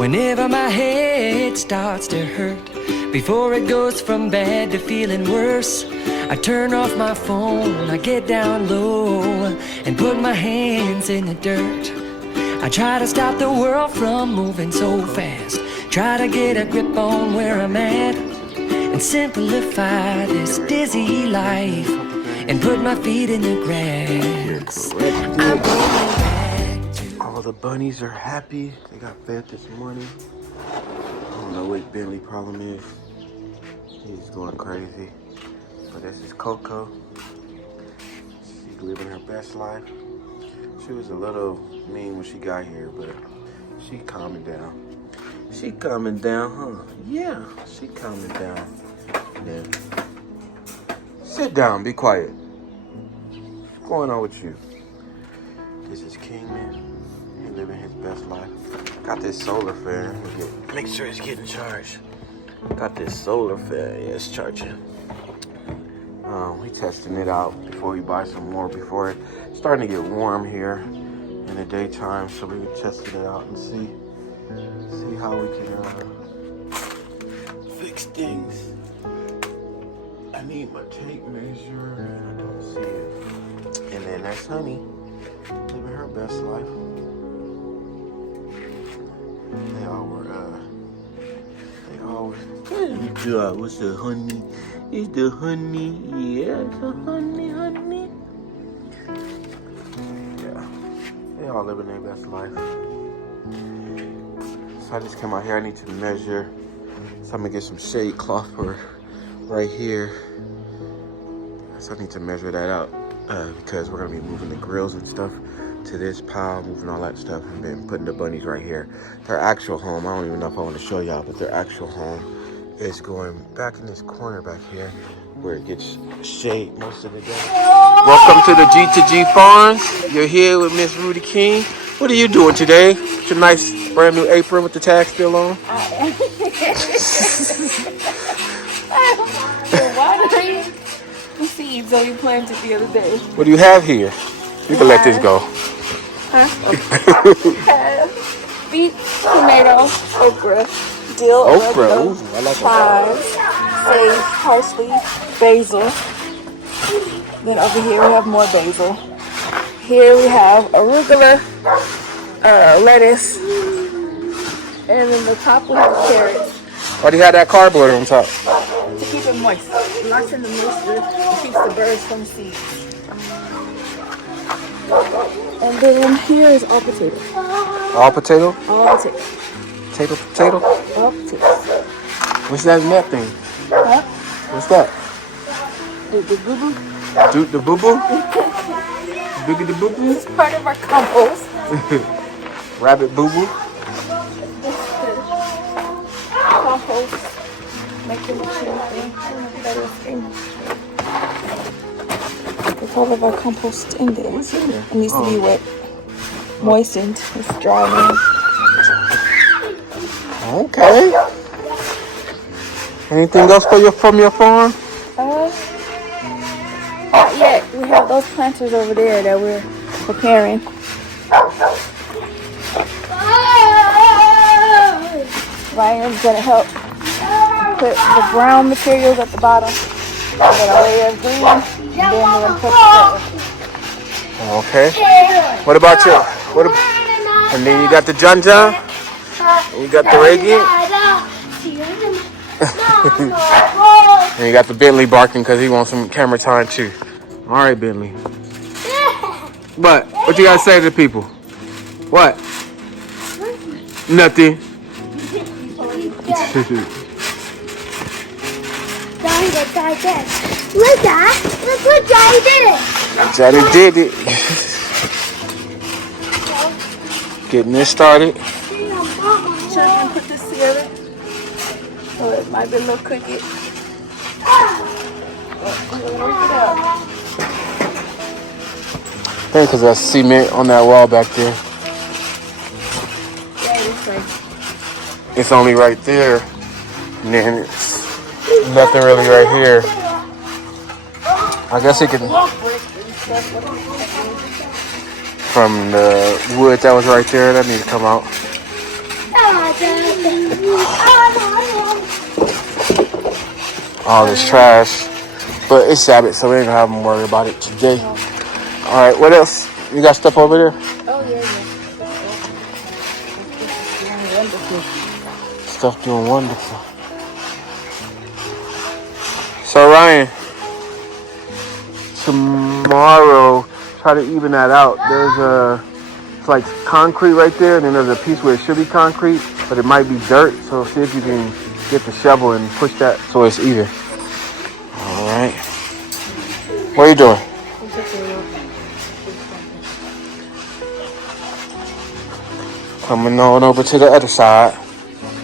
Whenever my head starts to hurt, before it goes from bad to feeling worse, I turn off my phone, I get down low and put my hands in the dirt. I try to stop the world from moving so fast, try to get a grip on where I'm at, and simplify this dizzy life, and put my feet in the grass. I'm going back to... All the bunnies are happy. They got fed this morning. I don't know what Bentley's problem is. He's going crazy. But this is Coco. She's living her best life. She was a little mean when she got here, but she calming down. She calming down, huh? Yeah, she calming down. And then sit down, be quiet. What's going on with you? This is Kingman. He living his best life. Got this solar fan. Make sure it's getting charged. Got this solar fan. Yeah, it's charging. We testing it out before we buy some more. Before it's starting to get warm here in the daytime, so we were testing it out and see how we can fix things. I need my tape measure and I don't see it. And then that's Honey, living her best life. They all were, they always, good job, what's the honey? It's the honey, yeah, it's the honey. Yeah, they all living their best life. So I just came out here, I need to measure. So I'm gonna get some shade cloth for right here. So I need to measure that out because we're gonna be moving the grills and stuff to this pile, moving all that stuff, and then putting the bunnies right here. Their actual home, I don't even know if I want to show y'all, but their actual home is going back in this corner back here where it gets shade most of the day. Welcome to the G2G Farms. You're here with Miss Rudi King. What are you doing today? It's your nice brand new apron with the tag still on. Watering the seeds that we planted the other day. What do you have here? You can let this go. Beet, tomato, okra, dill, Okra, I like chives, sage, parsley, basil. Then over here we have more basil. Here we have arugula, lettuce, and in the top we have carrots. Why do you have that cardboard on top? To keep it moist. Locks in the moisture and keeps the birds from seeds. And then here is all potato. All potato? All potato. Potato? All potatoes. What's that net thing? Huh? What's that? The boo-boo. The boo-boo? Boogie the boo-boo? It's part of our compost. Rabbit boo-boo? Compost. Making the thing. It's all of our compost in there. What's in there? It needs to be wet. Moistened. It's dry now. Okay. Anything else from your farm? Not yet. We have those planters over there that we're preparing. Ryan's gonna help put the brown materials at the bottom, and then a layer of green, and then we're gonna put the Okay. What about you? And then you got the John John? And you got the Reagan? And you got the Bentley barking because he wants some camera time too. All right, Bentley. What you got to say to the people? What? Nothing. Look, Dad. Look what Daddy did it. Daddy did it. Getting this started. Try and put this together. So it might be a little crooked. I think because that's cement on that wall back there. Yeah, it's like It's only right there. And then it's nothing really right here. I guess it can... From the wood that was right there, that needs to come out. All this trash. But it's Sabbath, so we ain't gonna have them worry about it today. Alright, what else? You got stuff over there? Oh, yeah. Stuff doing wonderful. So Ryan, tomorrow, try to even that out. There's it's like concrete right there, and then there's a piece where it should be concrete, but it might be dirt. So see if you can get the shovel and push that so it's even. All right. What are you doing? Coming on over to the other side.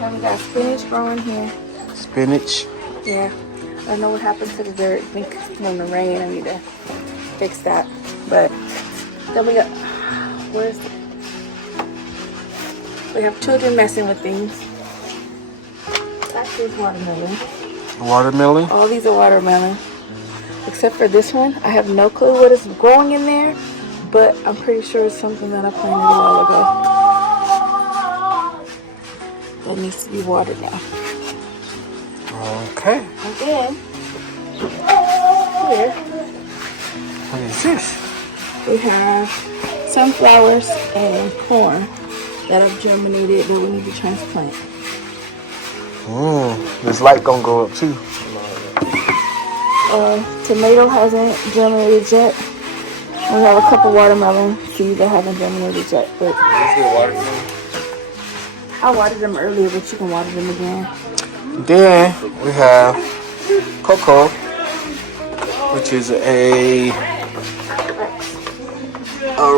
And we got spinach growing here. Spinach. Yeah. I don't know what happened to the dirt. I think from the rain, I need to fix that. But then we got, where's the, we have children messing with things. That is watermelon. Watermelon? All these are watermelon. Except for this one. I have no clue what is growing in there. But I'm pretty sure it's something that I planted a while ago. That needs to be watered now. Okay. And then, here, What is this? we have sunflowers and corn that have germinated that we need to transplant. This light gonna go up too. Tomato hasn't germinated yet. We have a couple watermelon seeds that haven't germinated yet, but I watered them earlier, but you can water them again. Then we have Coco, which is a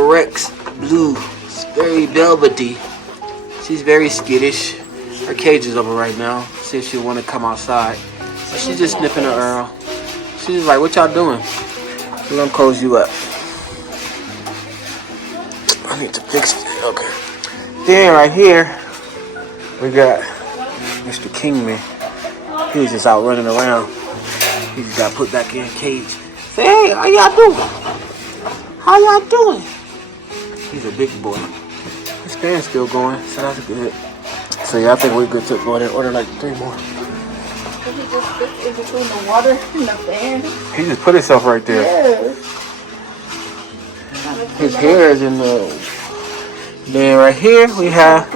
Rex Blue. It's very velvety. She's very skittish. Her cage is over right now. See if she'll want to come outside. So she's just sniffing her Earl. She's just like, what y'all doing? We're gonna close you up. I need to fix it. Okay. Then right here, we got Mr. Kingman. He's just out running around. He just got put back in a cage. Say, hey, how y'all doing? How y'all doing? He's a big boy. His fan's still going, so that's good. So yeah, I think we're good to go there and order like 3 more. He just fits in between the water and the fan. He just put himself right there. Yes. His hair is in the... Then right here we have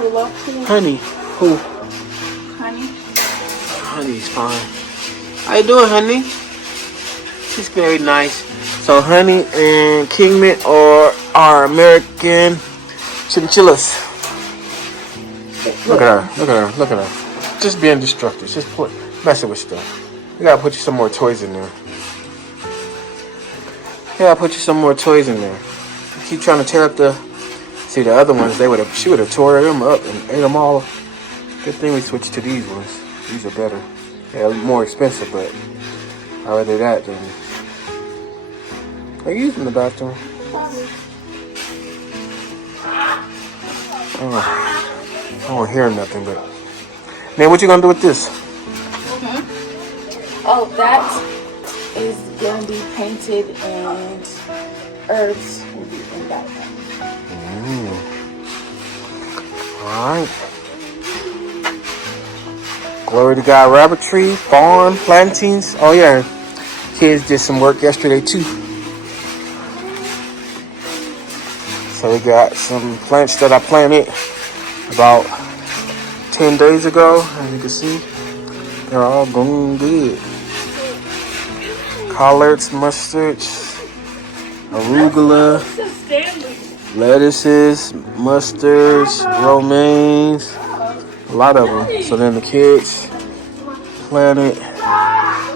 Honey. Who? Honey. Honey's fine. How you doing, Honey? She's very nice. So Honey and Kingman are our American chinchillas. Look at her. Look at her. Look at her. Just being destructive. Just messing with stuff. We gotta put you some more toys in there. Yeah, put you some more toys in there. Keep trying to tear up the... See, the other ones, she would have tore them up and ate them all. Good thing we switched to these ones. These are better. Yeah, more expensive, but I'd rather that than... Are you using the bathroom? I don't hear nothing, but... Man, what you gonna do with this? Oh, that is going to be painted and herbs will be in that one. Alright. Glory to God, Rabbitry, farm, plantings. Oh yeah, kids did some work yesterday too. So we got some plants that I planted about 10 days ago. As you can see, they're all going good. Collards, mustards, arugula, lettuces, mustards, romaines, a lot of them. So then the kids planted.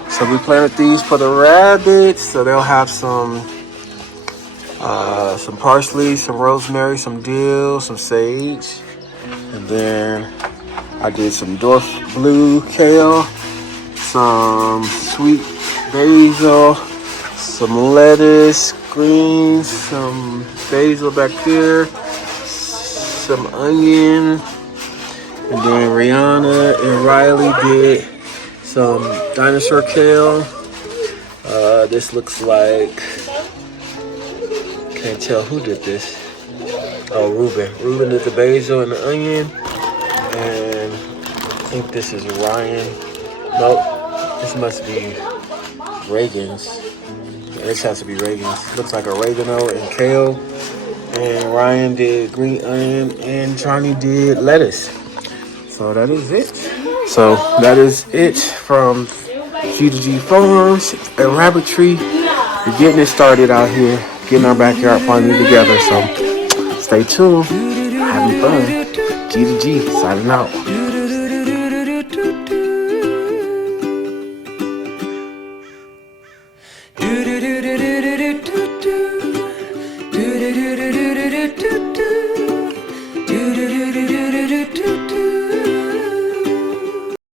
So we planted these for the rabbits. So they'll have some parsley, some rosemary, some dill, some sage. And then I did some dwarf blue kale, some sweet basil, some lettuce, greens, some basil back there, some onion, and then Rihanna and Riley did some dinosaur kale. This looks like, can't tell who did this. Oh, Ruben. Ruben did the basil and the onion. And think this is Ryan. Nope, this must be Reagan's. Yeah, this has to be Reagan's. Looks like oregano and kale. And Ryan did green onion and Johnny did lettuce. So that is it. So that is it from G2G Farms and Rabbitry. We're getting it started out here, getting our backyard farming together. So stay tuned, having fun. G2G signing out. Do do do